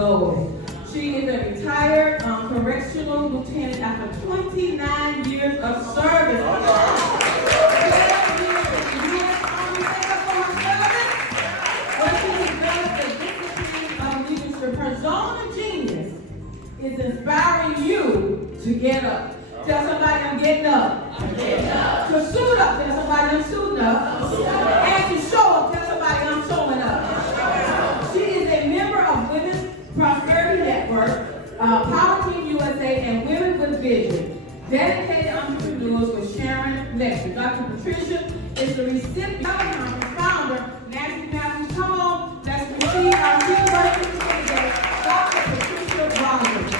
Lord. She is a retired correctional lieutenant after 29 years of service. 12 years in the U.S. Army Reserve for her service, where she developed the discipline of leadership. Her zone of genius is inspiring you to get up. Tell somebody I'm getting up. I'm getting up. To suit up. Tell somebody I'm suiting up. And to show up. Tell somebody I'm showing up. She is a member of Women's Prosperity Network, Power Team USA, and Women with Vision. Dedicated entrepreneurs with Sharon Lecture. Dr. Patricia is the recipient of founder. Nancy Matthews, come on. Let's receive our celebrating today, Dr. Patricia Rogers.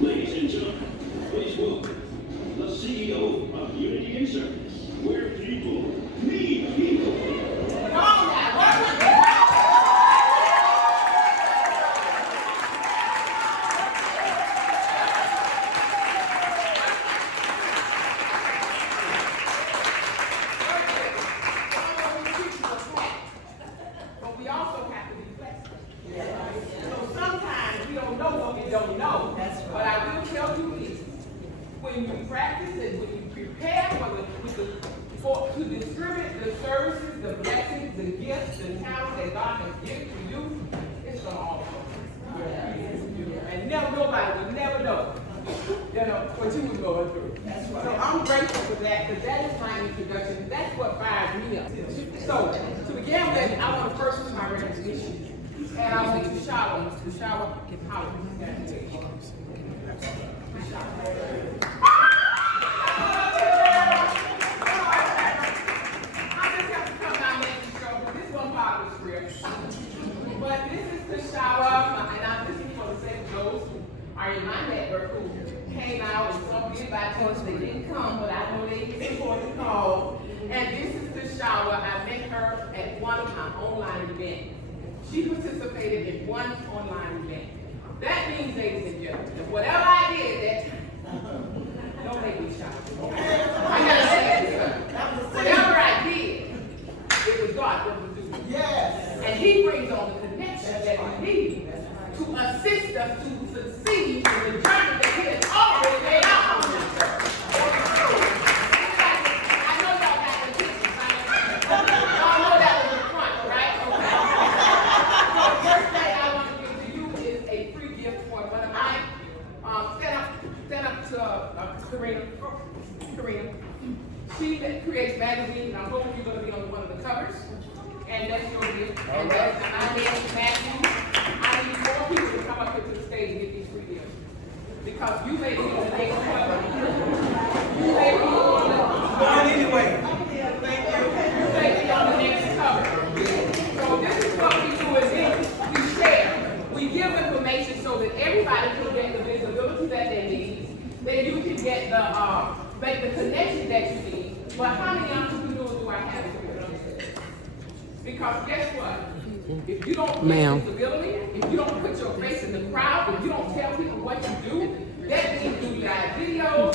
Ladies and gentlemen, please welcome the CEO of Unity in Service, where people need people. But we also have to be flexible. So sometimes we don't know what we don't know. But I will tell you this: when you practice and when you prepare to distribute the services, the blessings, the gifts, the talent that God has given to you, it's gonna all come. And nobody will never know, what you were going through. So I'm grateful for that, because that is my introduction. That's what fires me up. So to begin with, I want to first do my recognition. And I want Tisha Howard. But this is Tisha Howard, and I'm listening for the sake of those who are in my network who came out and some did by chance they didn't come, but I know they get important call. And this is Tisha Howard. I met her at one of my online events. She participated in one online event. That means, ladies and gentlemen, that whatever I did that time, don't make me shout. I gotta say this. Whatever I did, it was God that was doing. Yes. And He brings on the connection that we need to assist us to succeed in the journey that He has already laid out on us. I know y'all got the pictures, right? Y'all know that was the front, right? Okay. So the first thing I want to give to you is a free gift for one of my stand up to Karina. She creates magazines, and I hope you're going to be on one of the covers. And that's your gift. And that's my name is Matthew. I need more people to come up here to the stage and get these free gifts. Because you may be on the next cover. You may be on the Anyway. Thank you. You may be on the next cover. So this is what we do is we share. We give information so that everybody can get the visibility that they need. Then you can get the make the connection that you need. But how many entrepreneurs do I have here? Because guess what? If you don't get visibility, if you don't put your face in the crowd, if you don't tell people what you do, that means do live videos,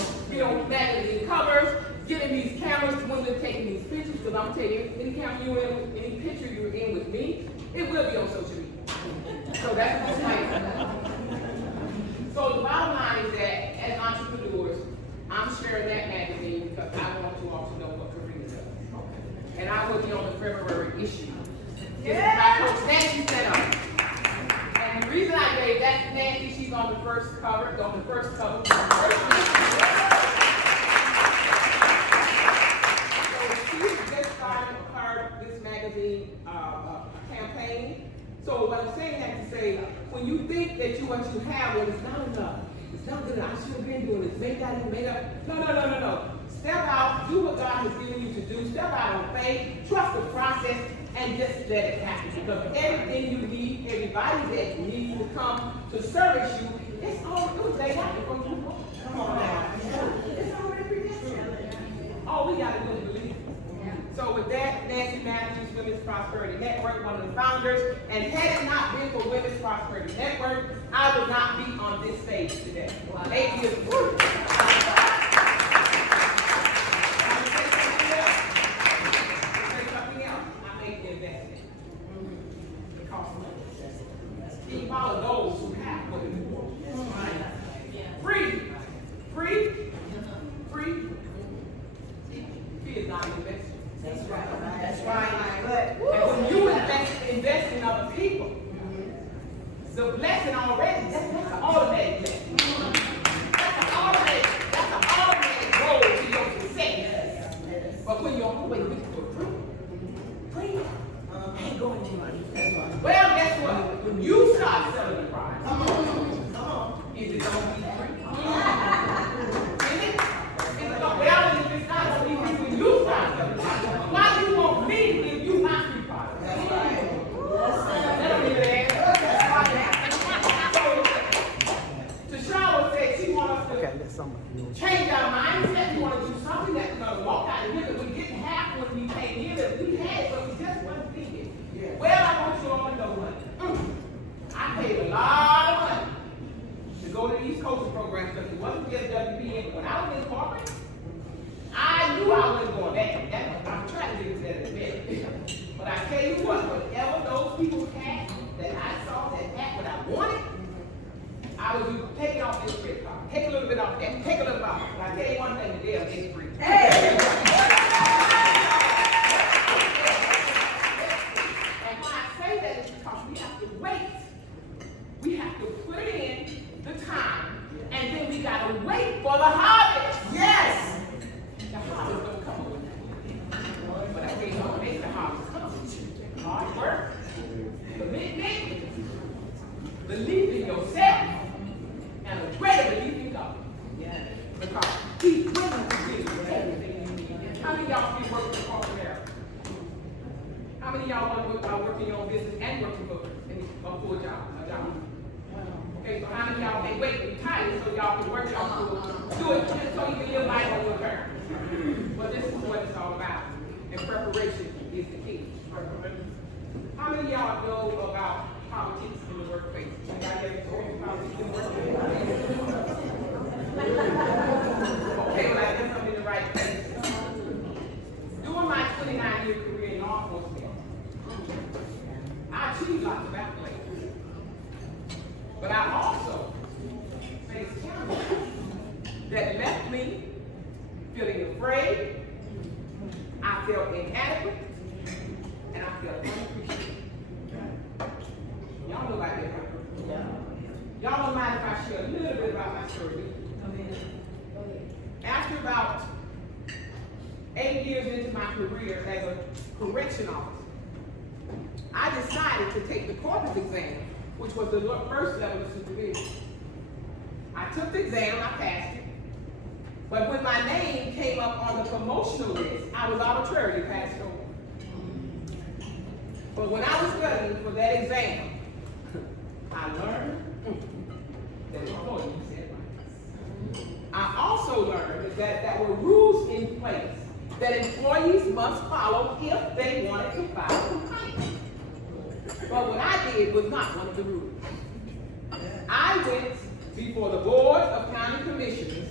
magazine covers, getting these cameras when they're taking these pictures, because I'm telling you, any camera you're in, any picture you're in with me, it will be on social media. So that's what's like. So the bottom line is that as entrepreneurs, I'm sharing that magazine because I want you all to know what Karina does. And I will be on the February issue. This is my Coach Nancy set up. And the reason I gave that to Nancy, she's on the first cover, So she just started this magazine campaign. So what I'm saying that to say, when you think that what you have, well, it's not enough. It's not good enough. I should have been doing this. Make that, make that. No. Step out, do what God has given you to do. Step out on faith, trust the process, and just let it happen. Because everything you need, everybody that needs to come to service you, it was laid out before you. Come on now. It's already predestined. All we got to do is believe. So with that, Nancy Matthews, Women's Prosperity Network, one of the founders, and had it not been for Women's Prosperity Network, I would not be on this stage today. 8 years of work. He follow those who have what is important. Free. Free is not an investment. That's right. That's right. And when you invest in other people, the blessing already, that's an automatic blessing. That's an automatic road to your success. But when you're always looking for free ain't going to money. Well, guess what? When you start selling the product, come on. Is it going to be free? Is it? Well, if it's not going to be free when you start selling the product, why do you want me to give you my free product? That's right. That don't even answer. So, Tasha said she wants us to change our mindset. We want to do something that's going to walk out of here that we didn't have when we came here, that we had, but we just wasn't thinking. Well, I want you all to know what. I paid a lot of money to go to these coaching programs because it wasn't just WPN. When I was in corporate, I knew I wasn't going back. I'm trying to get to that in a minute. But I tell you what, whatever those people had that I saw that had what I wanted, I would do, take it off this credit card. Take a little bit off that. Take a little bit off. But I tell you one thing, they'll get free. We have to wait. We have to put in the time, and then we got to wait for the harvest. Yes! The harvest don't come overnight. But I tell you what makes the harvest come. Hard work, commitment, belief in yourself, and a greater belief in God. Yes. Because He's willing to give you everything you need. How many of y'all can work for corporate America? How many of y'all want to work in your own business and working for a full job? Okay, so how many of y'all can't wait to retire so y'all can work y'all full, do it just so you can live life on your terms? But this is what it's all about. And preparation is the key. How many of y'all know about politics in the workplace? Anybody ever talk about politics in the workplace? Okay, well, I guess I'm in the right place. During my 29-year career in law enforcement, I achieved lots of accolades. But I also faced challenges that left me feeling afraid, I felt inadequate, and I felt unappreciated. Y'all know about that, right? Yeah. Y'all don't mind if I share a little bit about my story? After about 8 years into my career as a correction officer, I decided to take the corpus exam, which was the first level of supervision. I took the exam, I passed it, but when my name came up on the promotional list, I was arbitrarily passed over. But when I was studying for that exam, I learned that employees said right. I also learned that there were rules in place that employees must follow if they wanted to file complaints. But what I did was not one of the rules. I went before the Board of County Commissioners.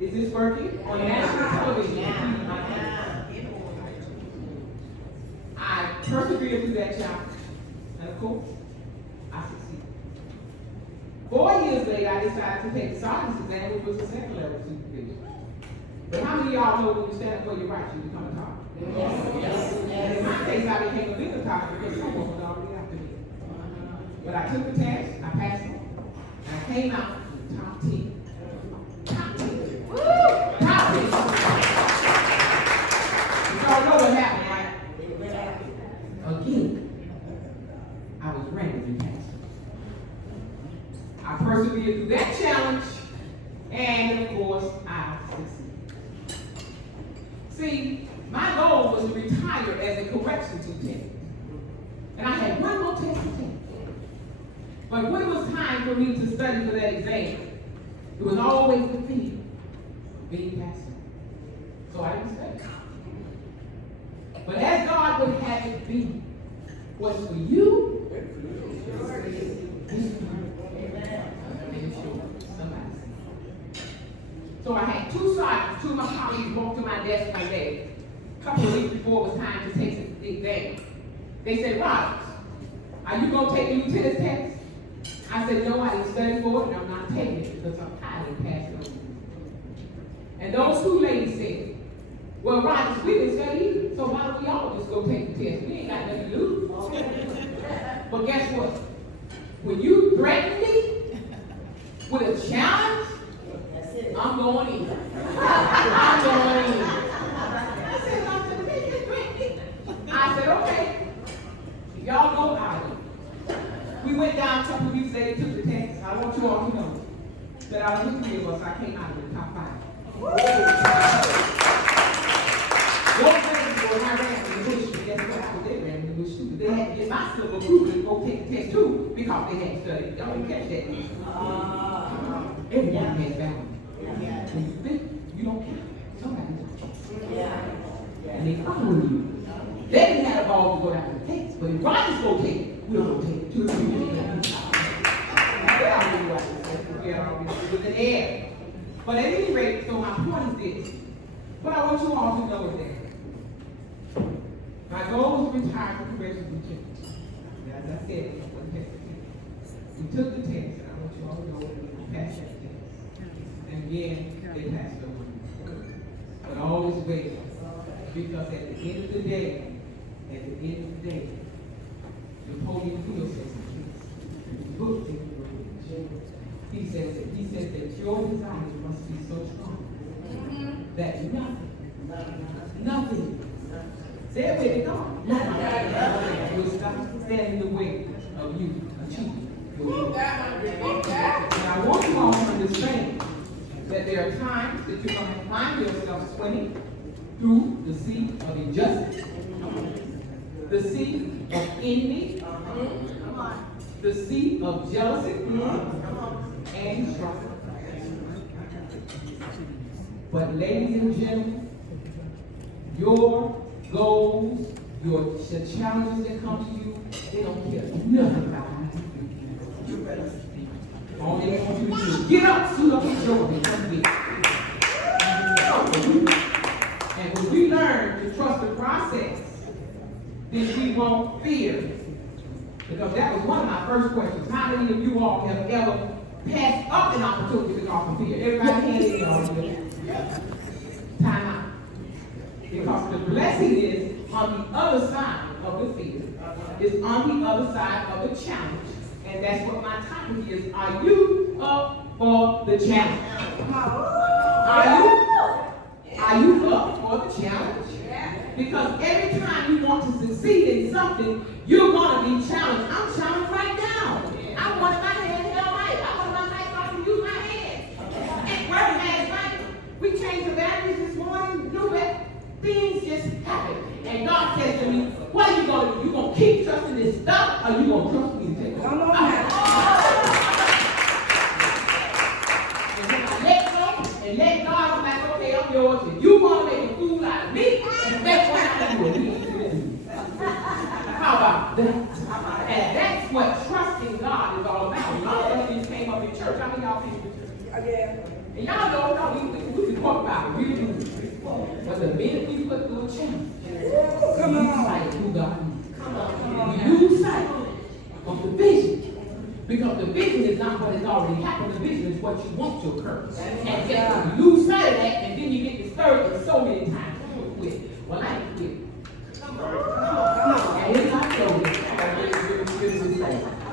Is this working? On national television. I persevered through that challenge. And of course, I succeeded. 4 years later, I decided to take the sergeant's exam, which was the second level of supervision. But how many of y'all know when you stand up for your rights, you become a target? Yes. In my case, I became a legal target because someone was already after me. But I took the test, I passed it, and I came out in the top 10. Top 10. Woo! Top 10. Y'all know what happened, right? Again, I was randomly passed. I persevered through that challenge, and of course, I succeeded. See, my goal was to retire as a corrections lieutenant. And I had one more test to take. But when it was time for me to study for that exam, it was always the fear of being passed. be. What's for you? So I had two sergeants, two of my colleagues walk to my desk one day, a couple of weeks before it was time to take the exam. They said, Roberts, are you going to take the lieutenant's test? I said, no, I didn't study for it, and I'm not taking it because I'm tired of passing on. And those two ladies said, well, Roberts, we didn't study either, so why don't we all just go take the test? We ain't got nothing to lose. But guess what? When you threaten me with a challenge, I'm going in. I'm going in. I said, okay. If y'all go out. We went down a couple of weeks later, took the test. I want you all to know that out of the three of us, I came out of the top 5. Those ladies were not ran in the bush, but guess what? They ran in the bush too. They had to get my silver approval to go take the test too because they hadn't studied. Y'all didn't catch that. Everyone has balance. When you think you don't care, somebody's watching. And they follow you. They didn't have a ball to go down to the test, but if Rogers go take it, we'll go take it. 2 or 3 years later. It was in the air. But at any rate, so my point is this. What I want you all to know is that my goal is to retire from corrections lieutenant. As I said, we took the test, and I want you all to know that we passed that test. And again, they passed over. But all is well. Because at the end of the day, Napoleon Hill says he says that your desires must be so strong that nothing, say it with God, nothing will stop standing in the way of you achieving your goal. And I want you all to understand that there are times that you're going to find yourself swimming through the sea of injustice, the sea of envy, the sea of jealousy, and strife. But ladies and gentlemen, your goals, the challenges that come to you, they don't care nothing about you. All they want you to do is get up, suit up, and show them come get it. And when we learn to trust the process, then we won't fear. Because that was one of my first questions. How many of you all have ever passed up an opportunity because of fear? Everybody hand in y'all. Time out. Because the blessing is on the other side of the fear. It's on the other side of the challenge. And that's what my topic is. Are you up for the challenge? Are you up for the challenge? Because every time you want to succeed in something, you're going to be challenged. I'm challenged right now. I wanted my hand held right. I wanted my mic off and use my hands. And where the man's right? We changed the batteries this morning. Knew that things just happen. And God says to me, what are you going to do? You going to keep trusting this stuff, or you going to trust me to take it? Come on. And when I let go and let God, I'm like, okay, I'm yours. If you want to make a fool out of me, and that's what I'm going to do. How about that? And that's what trusting God is all about. A lot of us came up in church. How many y'all came to church? Yeah. And y'all know, we can talk about it. We do. But the minute we put through a challenge, come on, who God is. We lose sight of the vision. Because the vision is not what has already happened. The vision is what you want to occur. And yet you lose sight of that, and then you get discouraged and so many times. Quit. Well, I ain't quit. And it's not over.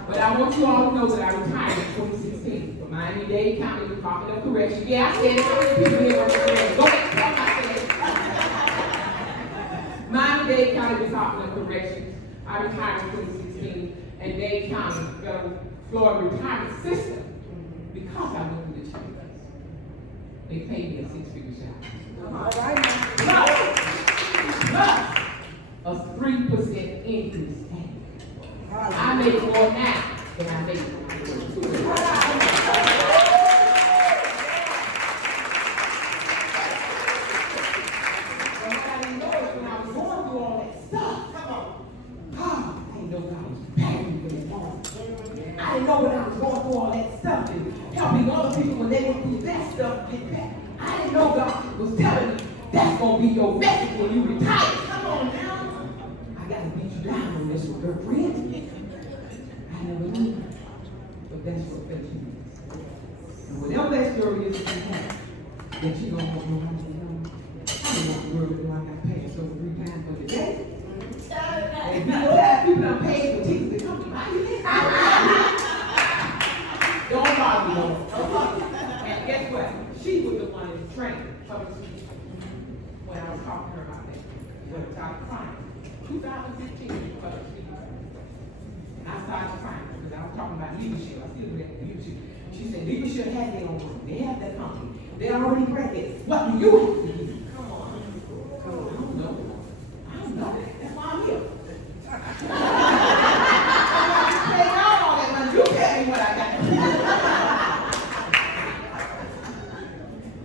But I want you all to know that I retired in 2016 from Miami-Dade County Department of Correction. Yeah, I said it. How many people here are going? Go ahead, I said it. Miami-Dade County Department of Corrections. I retired in 2016, and Dade County Federal Florida retirement system because I went through the challenges. They paid me a 6-figure salary. All right. Plus a 3% increase. I make more now than I made when I was doing it. What I didn't know is when I was going through all that stuff, getting back. I didn't know God was telling me that's going to be your message when you retire. Come on now. I got to beat you down on this one, girlfriend. I never knew. But that's what faith is. And whatever that story is that you have, that you don't want nobody to know, I don't want the world to know I got paid so 3 times for the day. And people done paid for tickets to come to my event. Don't bother me, don't bother me. And guess what? She was the one in training public speaking when I was talking to her about that. When I started crying. 2015 public speaking. And I started crying because I was talking about leadership. I still do that leadership. She said, leadership has their own work. They have their company. They already graduated. What do you have to do? Come on. I don't know. That's why I'm here. Pay out all that money. You tell me what I got to do.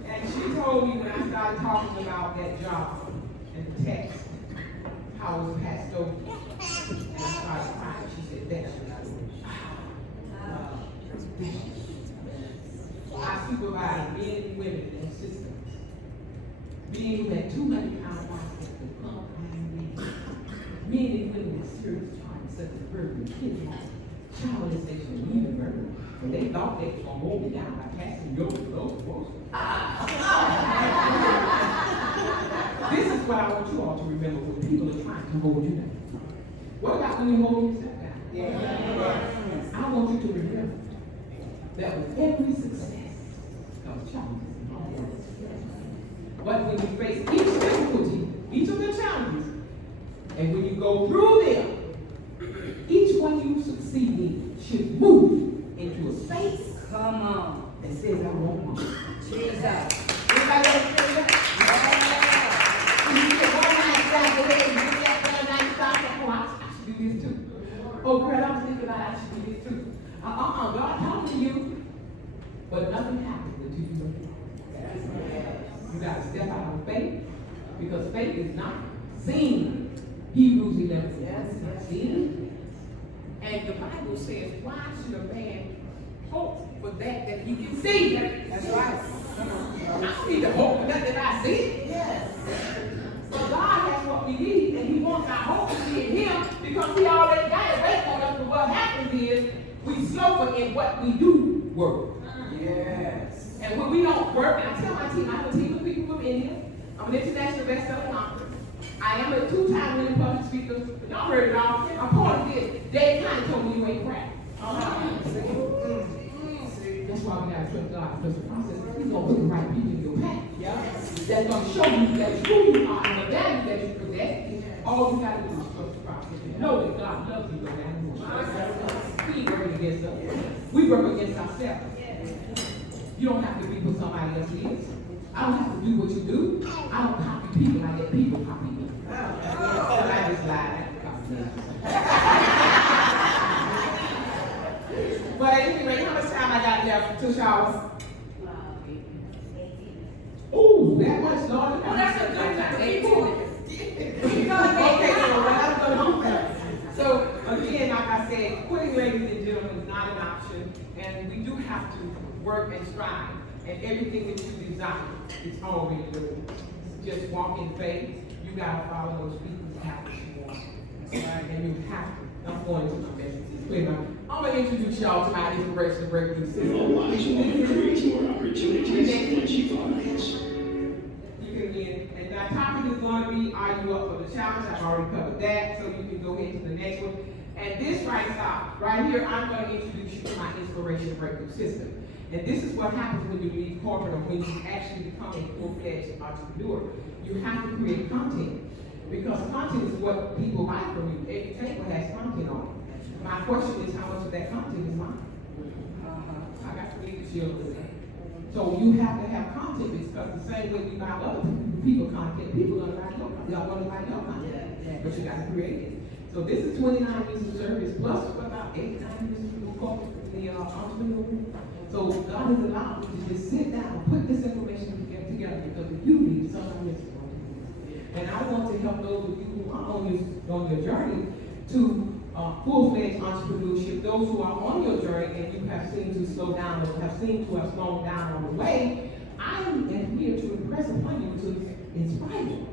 And she told me when I started talking about that job and the text, how it was passed over. And I started crying. She said, that's I supervise men and women and systems. Men who had 200-pound biceps and pump iron men. Men and women with serious charges such as burglary, kidnapping, child molestation, and even murder. And they thought they were going to hold me down by passing those votes. This is what I want you all to remember when people are trying to hold you down. What about when you hold yourself down? I want you to remember that with every success comes challenges. But when you face each difficulty, each of the challenges, and when you go through them, each one you succeed in should move into a space. Come on. That says, I want more. Jesus. Everybody else say that? Yeah. You get one night stop today, you get that one night stop, oh, I should do this too. Oh, girl, I was thinking about I should do this too. God talking to you. But nothing happens until you do it. You got to step out of faith, because faith is not seen. Hebrews 11 says it's not seen. And the Bible says, why should a man hope for that he can see? That's right. I don't need to hope for that I see. Yes. But God has what we need, and He wants our hope to be in Him, because He already got it waiting on us. But what happens is we slow in what we do work. Yes. And when we don't work, and I tell my team, I have a team of people from India. I'm an international best-selling author. I am a 2-time winning public speaker. Y'all heard it all. I'm part of this. Dave kind of told me you ain't crap. That's why we got to trust God, because the process, He's going to put the right people in your path. That's going to show you that who you are and the value that you possess. All you got to do is trust the process. And know that God loves you no matter what. We ain't working against us. We work against ourselves. You don't have to be what somebody else is. I don't have to do what you do. I don't copy people. I let people copy me. I just lied. But at any rate, how much time I got left for Tisha Howard? Ooh, that much, Lord. Oh, that's a good time. Okay, so let's go home. So again, like I said, quitting, ladies and gentlemen, is not an option, and we do have to work and strive, and everything that you desire is already doing. Just walk in faith. You gotta follow those people's paths you want, right? And you have to. I'm going to my message. I'm gonna introduce y'all to my inspirational breakthrough system. A wise woman creates more opportunities than she finds. You can win. And our topic is going to be, are you up for the challenge? I've already covered that, so you can go ahead to the next one. And this right here, I'm going to introduce you to my inspiration breakthrough system. And this is what happens when you leave corporate or when you actually become a full-fledged entrepreneur. You have to create content, because content is what people buy from you. Every table has content on it. My question is, how much of that content is mine? I got to read the children. So you have to have content, because the same way you buy other people content, people are going to buy your content. Y'all want to buy your content, but you got to create it. So this is 29 years of service plus about 8, 9 years of corporate in the entrepreneur. So God has allowed me to just sit down and put this information together, because if you need it, someone else is going to need it. And I want to help those of you who are on your journey to full-fledged entrepreneurship, those who are on your journey and you have seemed to slow down or have seemed to have slowed down on the way. I I am here to impress upon you, to inspire you.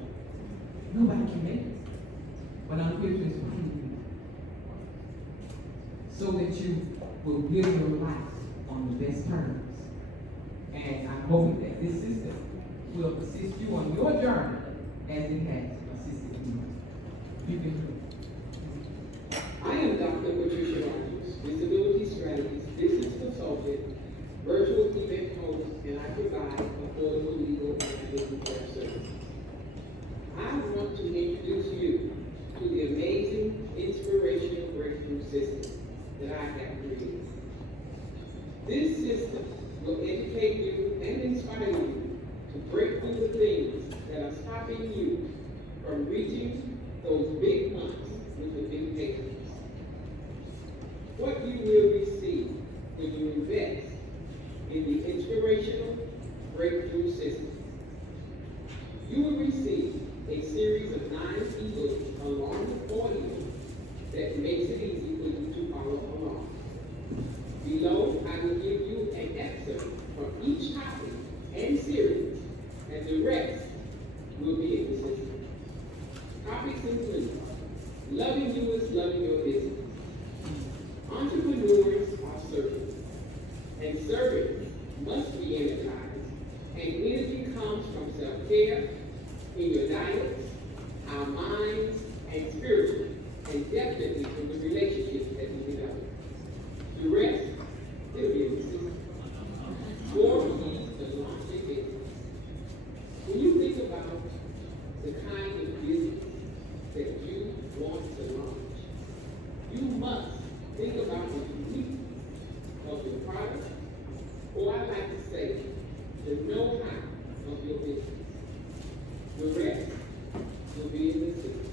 Nobody can make it, but I'm here to inspire you so that you will live your life on the best terms. And I'm hoping that this system will assist you on your journey as it has assisted me. You can do it. I am Dr. Patricia Rogers, Disability Strategies, Business Consultant, Virtual Event Host, and I provide affordable legal and identity theft services. I want to introduce you to the amazing inspirational breakthrough system that I have created. This system will educate you and inspire you to break through the things that are stopping you from reaching those big months with the big paychecks. What you will receive when you invest in the inspirational breakthrough system. You will receive a series of 9 ebooks along with audio that makes it easy for you to follow along. Below, I will give you an excerpt from each topic and series, and the rest will be in the system. Topics include: loving you is loving your business. Entrepreneurs are servants, and servants must be energized, and energy comes from self-care, in your diets, our minds, and spiritually, and definitely from the relationships that we develop. The rest will be in the system. 4 keys to launch a business. When you think about the kind of business that you want to launch, you must think about the uniqueness of your product, or I like to say, the know-how of your business. The rest will be in the system.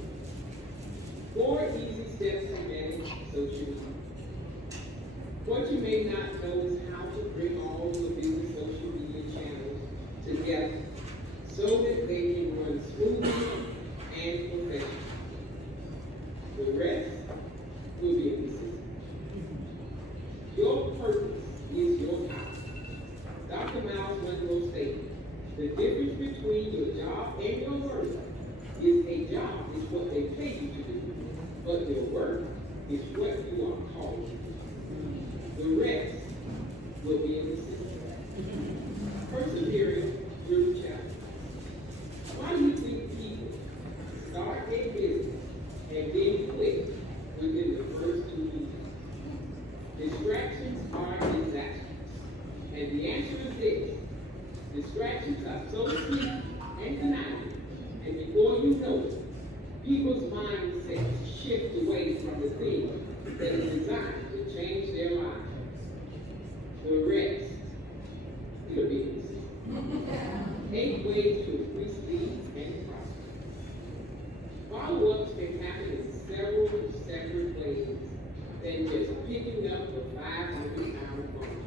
4 easy steps to manage social media. What you may not know is how to bring all your business social media channels together so that they can run smoothly and professionally. The rest will be in the system. Your purpose is your power. Dr. Miles Monroe stated, the difference between your job and your work is a job is what they pay you to do, but your work is what you are called to do. The rest will be in the system. Persevering through challenge. Why do you think people start a business and then quit within the first 2 weeks? Distractions are disasters. And the answer is this: distractions are so sweet and conniving, and before you know it, people's mindsets shift away from the thing that is designed to change their lives. The rest will be in the system. 8 ways to increase speed and prosper. Follow-ups can happen in several separate ways than just picking up a 500-pound phone.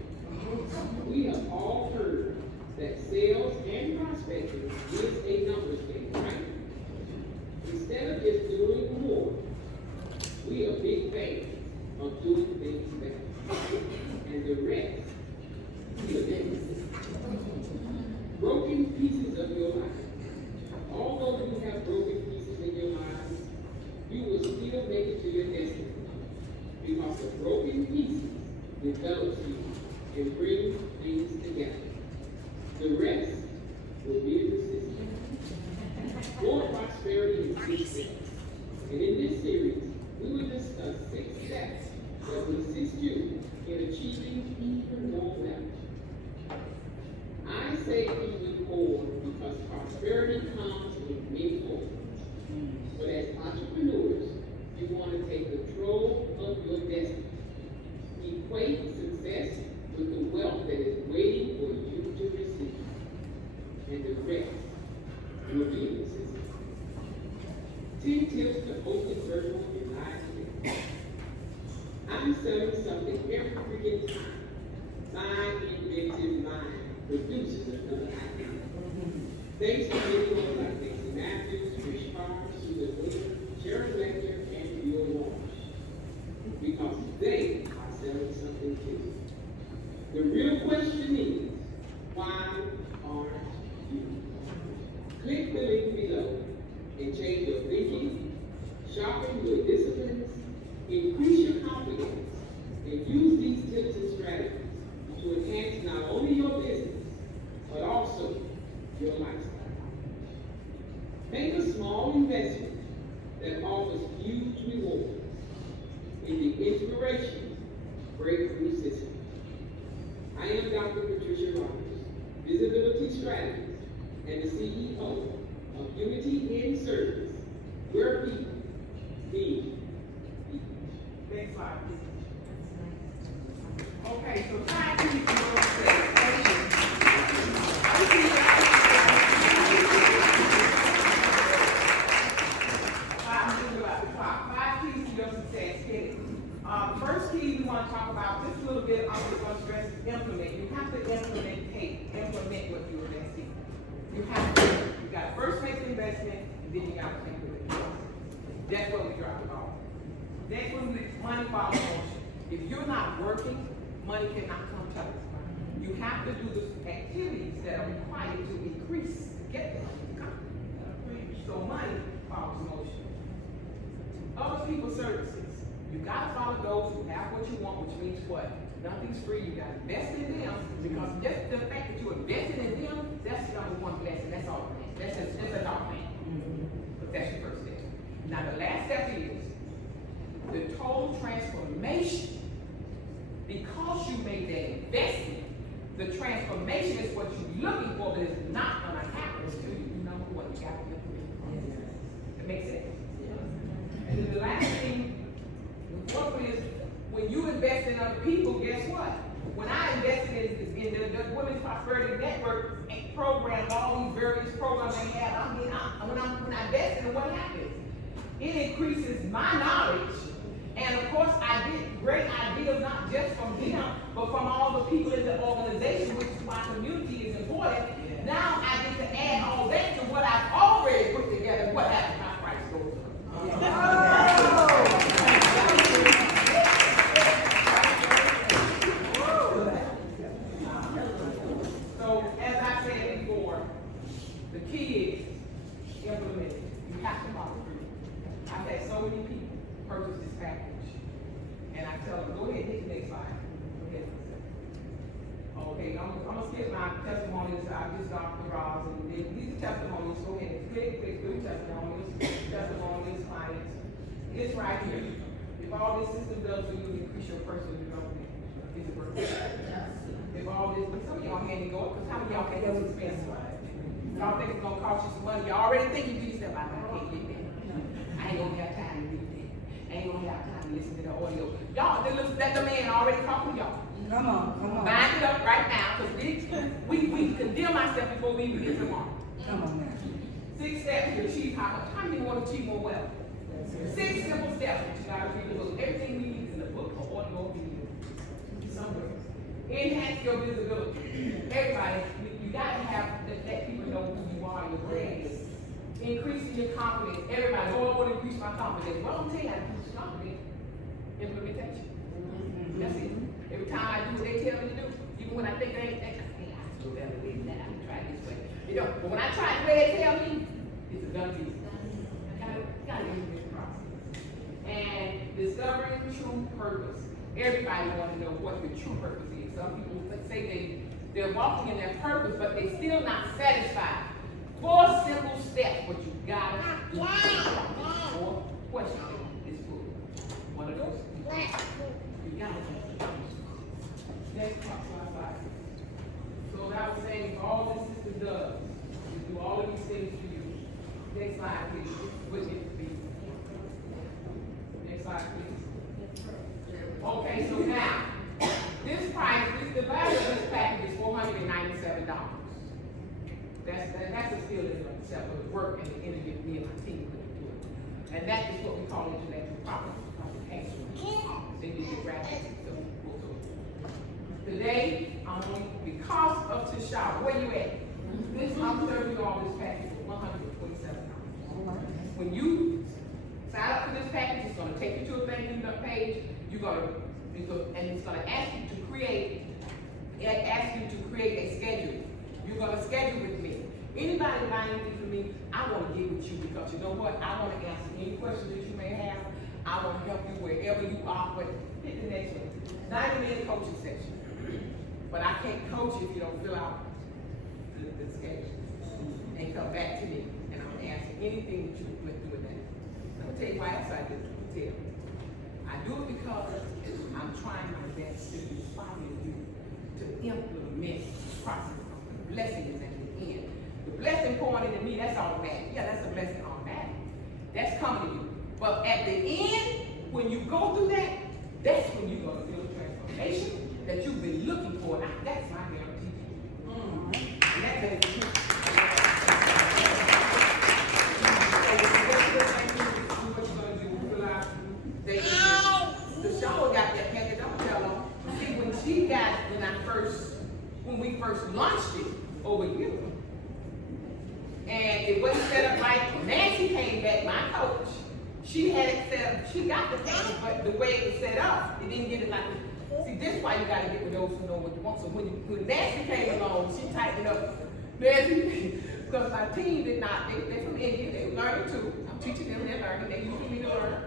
We have all heard that sales and prospecting is a numbers game, right? Instead of just doing more, we are big fans of doing things better. And the rest will be in the system. Broken pieces of your life. Although you have broken pieces in your lives, you will still make it to your destiny. Because the broken pieces develops you and brings things together. The rest will be in the system. More prosperity in 6 steps. And in this series, we will discuss 6 steps that will assist you in achieving even more wealth. I say even more because prosperity comes in many forms. But as entrepreneurs, you want to take control of your destiny. Equate success with the wealth that is waiting for you to receive. And the rest will be in the system. 10 tips to open virtual and live events. I'm selling something every freaking time. My inventive mind produces another idea. Thanks to videos like Nancy Matthews, Trish Carr, Susan Williams, Sharon Lecter, and Bill Walsh. Because they are selling something too. The real question is, why aren't link below and change your thinking, sharpen your disciplines, increase your confidence, and use these tips and strategies to enhance not only your business, but also your lifestyle. Make a small investment that offers huge rewards in the Inspiration Breakthrough System. I am Dr. Patricia Rogers, Visibility Strategist and the CEO of Unity in Service, where people need people. Next slide, please. Okay, so try to keep your success. Five keys to your success. Hit it. First key we want to talk about, just a little bit, I'm just going to stress is implement. You have to implement what you invest in. You have to. You got to first make the investment, and then you got to implement it. That's what we drop the ball. Next one is money follows motion. If you're not working, money cannot come to us. You have to do the activities that are required to increase, to get the money to come. So money follows motion. Other people's services. You gotta follow those who have what you want, which means what? Nothing's free. You gotta invest in them, because just the fact that you're investing in them, that's the number one blessing. That's all. That's a dog man. But that's your first step. Now the last step is the total transformation. Because you made that investment, the transformation is what you're looking for, but it's not gonna happen until you know what you got to do. That makes sense? And then the last thing, the fourth one is, when you invest in other people, guess what? When I invested in the Women's Prosperity Network program, all these various programs they have, when I invested in what happens? It increases my knowledge. And of course, I get great ideas, not just from them, but from all the people in the organization, which is why community is important. Yeah. Now I get to add all that to what I've already put together. What happens? My price goes up. So, as I said before, the key is implement it. You have to follow through. I've had so many people purchase this package, and I tell them, go ahead, hit the next slide. Go ahead. Okay, I'm gonna skip my testimonies. I just got the Ross, and these are testimonies. Go ahead, quick, do testimonies, clients. It's right here. If all this system does for you, increase your personal development, is it worth it? If all this, but some of y'all can't go up, because how many y'all can help expense? Y'all think it's gonna cost you some money? You already think you do yourself, I can't get that. I ain't gonna have time to do that. I ain't gonna have time to listen to the audio. Y'all, let the man already talk to y'all. Come on. Bind it up right now, because we condemn ourselves before we even get tomorrow. Come on now. 6 steps to achieve how much? How many want to achieve more wealth? 6 simple steps that you gotta read the book. Everything we need is in the book or audio video. Somewhere. Enhance your visibility. Everybody, you gotta have let people know who you are, your brand is. Increasing your confidence. Everybody, oh, I want to increase my confidence. Well, I'm telling you how to increase your confidence. Implementation. That's it. Every time I do what they tell me to do, even when I think they ain't, I still better way than that. I'm gonna try it this way. You know, but when I try the way they tell me, it's a done deal. Gotta use this process. And discovering true purpose. Everybody want to know what the true purpose is. Some people say they're walking in their purpose, but they still not satisfied. 4 simple steps, what you gotta do. 4 questions. This book. One of those. You gotta do. Next slide. So that was saying, all this system does is do all of these things for you. Next slide, please. What it be? Next slide, please. Okay, so now, this price, the value of this package is $497. That's a skill in itself of the work and the energy of me and my team put into it. And that is what we call intellectual property. They need to graphics. Today, I'm only, because of Tisha Howard, where you at? I'm serving you all this package for $127. When you sign up for this package, it's going to take you to a thank you page. And it's going to ask you to create a schedule. You're going to schedule with me. Anybody buy anything from me, I want to get with you because you know what? I want to answer any questions that you may have. I want to help you wherever you are. But hit the next one. 90-minute coaching session. But I can't coach you if you don't fill out the schedule and come back to me, and I'm gonna answer anything that you went through with that. I'm gonna tell you why else I do it. I do it because I'm trying my best to inspire you to implement the process of the blessing is at the end. The blessing pouring into me, that's automatic. Yeah, that's a blessing automatic. That's coming to you. But at the end, when you go through that, that's when you're gonna feel the transformation that you've been looking for. Now, that's my guarantee. And that's the truth. The shower got that package. I'm gonna tell them. See, when we first launched it over here, and it wasn't set up right. Nancy came back, my coach. She had it set up. She got the package, but the way it was set up, it didn't get it like. See, this is why you gotta get with those who know what you want. So when Nancy came along, she tightened up. Nancy, because my team did not. They're from India. They were learning too. I'm teaching them. They're learning. They used me to learn.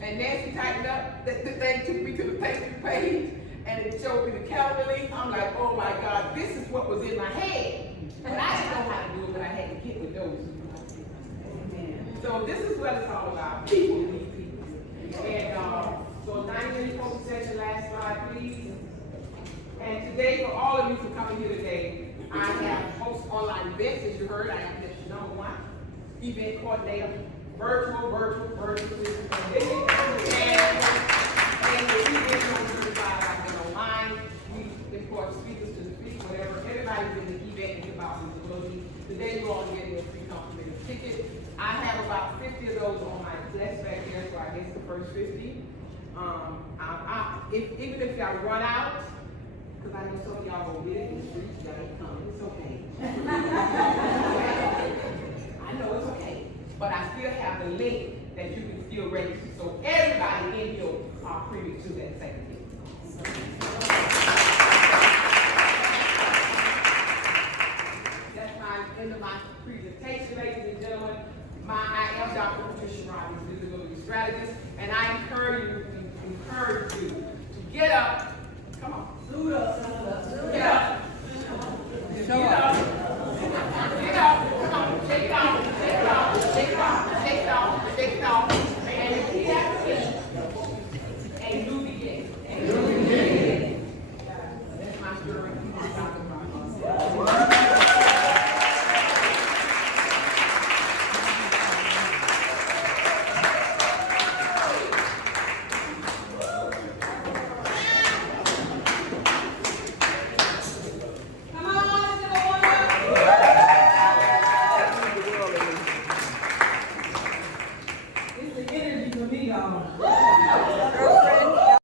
And Nancy tightened up. The thing took me to the Facebook page, and it showed me the calendar link. I'm like, oh my God, this is what was in my head. And I didn't know how to do it, but I had to get with those. So this is what it's all about. People need people. And so 90-minute coaching session, last slide, please. And today, for all of you for coming here today, I have host online events. As you heard, I am the #1 event coordinator, virtual. And the event on certified, I've been online. We import speakers to speak, whatever. Everybody's in the event and about visibility. Today, you're all getting a free complimentary ticket. I have about 50 of those on my desk back there, so I guess the first 50. Even if y'all run out, because I know some of y'all will get it in the streets, y'all ain't coming, it's okay. I know it's okay, but I still have the link that you can still register, so everybody in here are privy to that same thing. That's my end of my presentation, ladies and gentlemen. I am Dr. Tisha Howard, visibility strategist, and I encourage you to get up